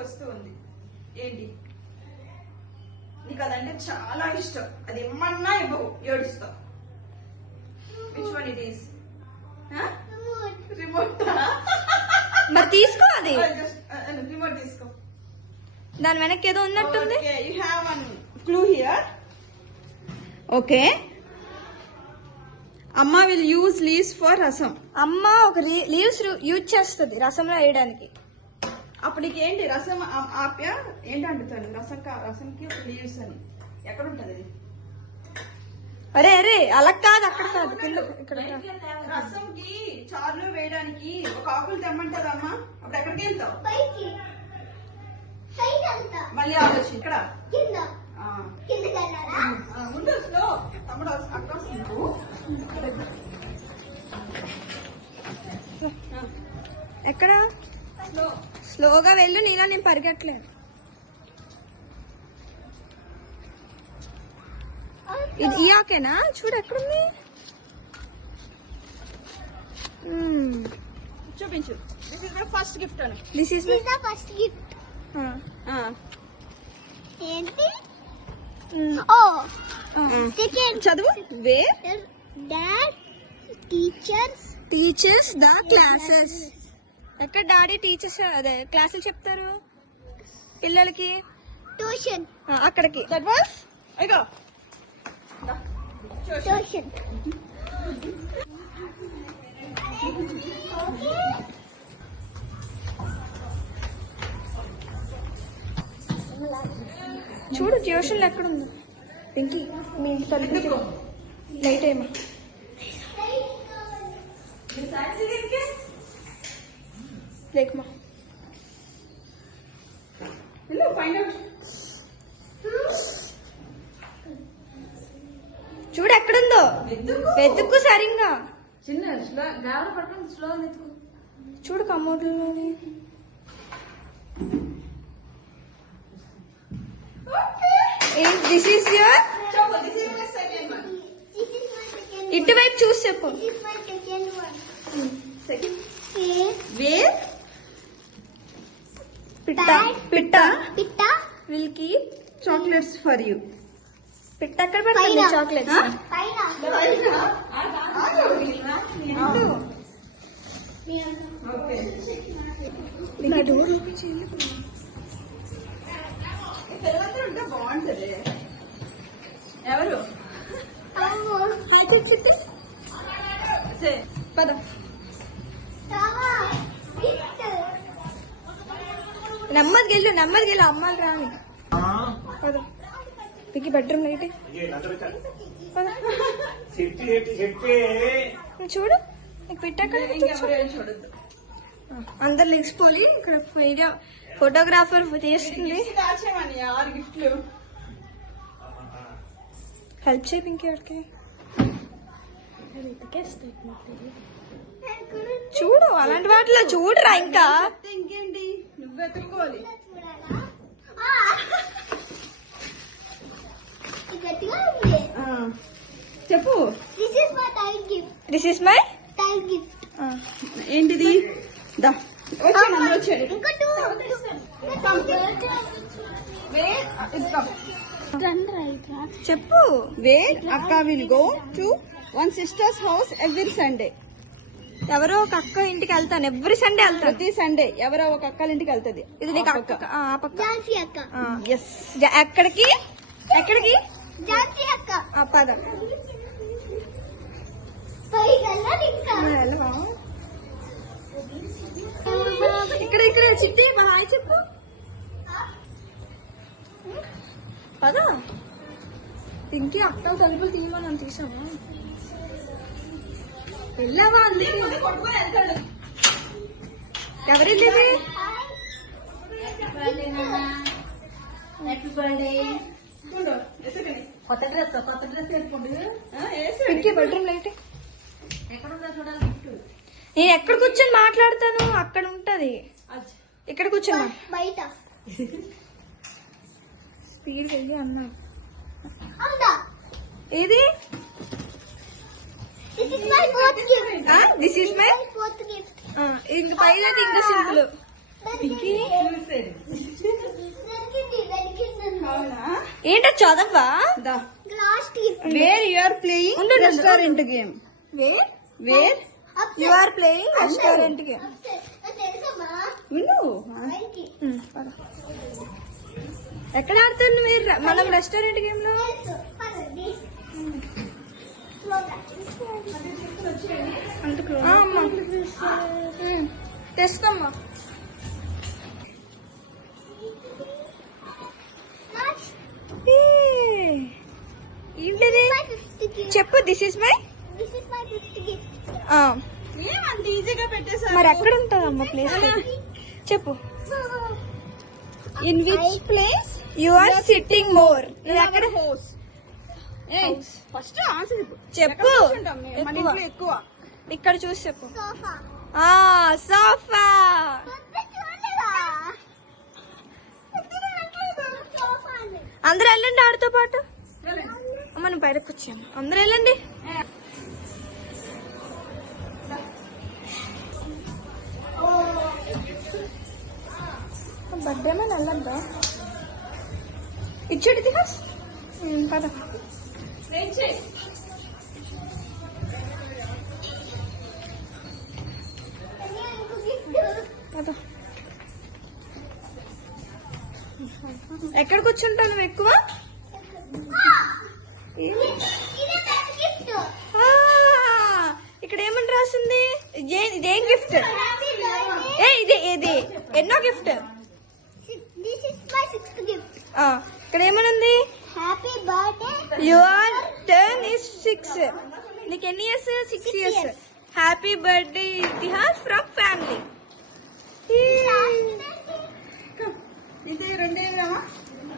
వస్తువు ఉంది. ఏంటి? నీకు అదంటే చాలా ఇష్టం, అది ఇమ్మన్నా ఇవ్వవు, ఏడుస్తావు. Which one it is? Remote. మరి తీసుకో, అది రిమోట్ తీసుకో. దాని వెనక్కి ఏదో ఉన్నట్టుంది. You have one clue here. Okay, amma will use leaves for rasam. అమ్మ ఒక లీవ్స్ యూజ్ చేస్తుంది రసంలో వేయడానికి. అప్పుడు నీకు ఏంటి రసం ఆప్యా ఏంటి అంటుతాను? రసంకి ఒక లీవ్స్ అని ఎక్కడ ఉంటది అది? అరే అరే అలా కాదు, అక్కడ కాదు, ఇక్కడ. రసంకి చారులో వేయడానికి ఒక ఆకులు తెమ్మంటదమ్మా, అప్పుడు ఎక్కడికి వెళ్తావు? మళ్ళీ ఆలోచన ఇక్కడ ముందు స్లో తమ్ముడు అక్కడ ఎక్కడ స్లోగా వెళ్ళు, నీలా నేను పరిగెట్టలేదు. ఇది ఈ ఆకేనా? చూడు ఎక్కడుంది, చూపించు. This is my first gift అని. This is the first gift. ఏంటి? ఓ సెకండ్ చదువు. Where dad teachers the classes. ఎక్కడ డాడీ టీచర్స్ అదే క్లాసులు చెప్తారు పిల్లలకి? ట్యూషన్. అక్కడికి. దట్ వాస్ ఐగో ట్యూషన్. చూడు ట్యూషన్ ఎక్కడుందో. పింకీ మీ తల్లి లైట్ ఏమో. లేకమా చూడు ఎక్కడుందో, వెతుక్కు సరిగ్గా. చిన్న గాలి పట్టుకుని స్లో వెతుకు. చూడు కమోడ్లోని. This is your. ఇటువైపు చూసి చెప్పు. వేర్ పిట్ట పిట్ట will keep chocolates for you. పిట్ట ఎక్కడ పెడుతుంది చాక్లెట్స్? పైన. డోర్ ఓపెన్ చేయాలి. పిల్లలందరూ ఉంటే బాగుంటది. ఎవరు? హాయ్ చెప్పు. పద. నెమ్మదికి వెళ్ళు, అమ్మాయిలు రాని. పద. పిక్కి బెడ్రూమ్ లైట్ చూడు. నీకు పెట్టాక చూడద్దు. అందరు లేచిపోయి. ఇక్కడ వీడియో ఫోటోగ్రాఫర్ చేస్తుంది. దాచేమని 6 గిఫ్ట్లు. హెల్ప్ చేయి పింకీ వాడికి. చూడు అలాంటి వాటిలో చూడరా. ఇంకా ఇంకేంటి నువ్వు వెతుక్కోవాలి. చెప్పు. దిస్ ఇస్ మై ఏంటిది? దా వచ్చాడు. చెప్పు. వేర్ అక్క will go to one sisters house every Sunday. ఎవరో ఒక అక్క ఇంటికి వెళ్తాను, ఎవ్రీ సండే వెళ్తాను. ప్రతి సండే ఎవరో ఒక అక్కల ఇంటికి వెళ్తుంది. ఇది నీకు అక్క. ఆ పక్క. ఎస్. ఎక్కడికి? పద. వెళ్ళవా? ఇక్కడ చిట్టి హాయ్ చెప్పు. పద. ఇంకే అక్క తలుపులు తీయమని తీసామా? వెళ్ళావా? ఎవరెళ్ళేది? కొత్త డ్రెస్ వేసుకోండి. ఇంకే బెడ్రూమ్ లైట్ నేను ఎక్కడ కూర్చొని మాట్లాడతాను? అక్కడ ఉంటది. ఇక్కడ కూర్చోమా? బయట స్పీడ్ వెళ్ళి అన్నా. ఏది? This is my. ఇంక పైన ఇంకా సింపుల్. ఏంటో చదవా? దా Last gift. Where you are playing ఉండు, ఉండు, restaurant game. Where you are playing restaurant game. విను. ఎక్కడ ఆడుతుంది మీరు? మనం రెస్టారెంట్ గేమ్ లో. ఆ, అమ్మా. తెస్తామ్మా. ఏ, ఏంటిది? చెప్పు. This is my. This is my fifth gift. ఏమంత ఈజీగా పెట్టేశారు. మరి ఎక్కడ ఉంటుందమ్మా ప్లేస్? చెప్పు. In which place you are sitting more? నువ్వు ఎక్కడ? హౌస్. ఫస్ట్ ఆన్సర్ చెప్పు. మన ఇంట్లో ఎక్కువ. ఇక్కడ చూసి చెప్పు. Sofa. సోఫా. Sofa అని. అందరూ వెళ్ళండి ఆడితో పాటు. అమ్మ నువ్వు బయటకు వచ్చాను. అందరూ వెళ్ళండి. బర్త్డే మీద వెళ్ళద్దా? ఇచ్చేటి దిహాస్ పద. నేను చేయి. పద. ఎక్కడ కూర్చుంటావు నువ్వు ఎక్కువ? ఆ, ఇక్కడ ఏమని రాసింది? ఇదేం గిఫ్ట్? ఇది ఎన్నో gift? This is my sixth gift. ఇక్కడ ఏమనుంది? Happy birthday. Your turn is 6. నీకు ఎన్ని years? 6 years. Happy birthday ఇతిహాస్ from family. ఇది రెండే రామా.